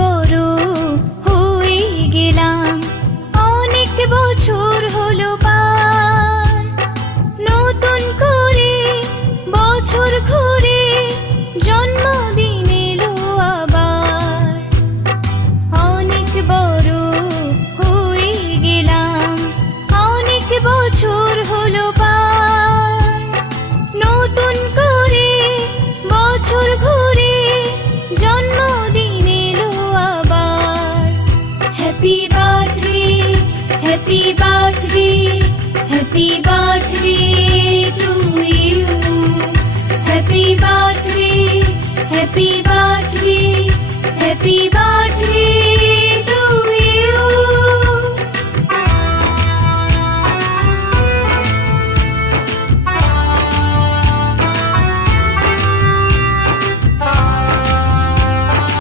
বড় হয়ে গেলাম, অনেক বছর হলো পার। নতুন করে বছর ঘুরে জন্মদিন এলো আবার। অনেক বড় হয়ে গেলাম, অনেক বছর হলো পার। নতুন করে বছর ঘুরে জন্মদিন এলো আবার। Happy birthday, happy birthday, happy birthday to you. Happy birthday, happy birthday,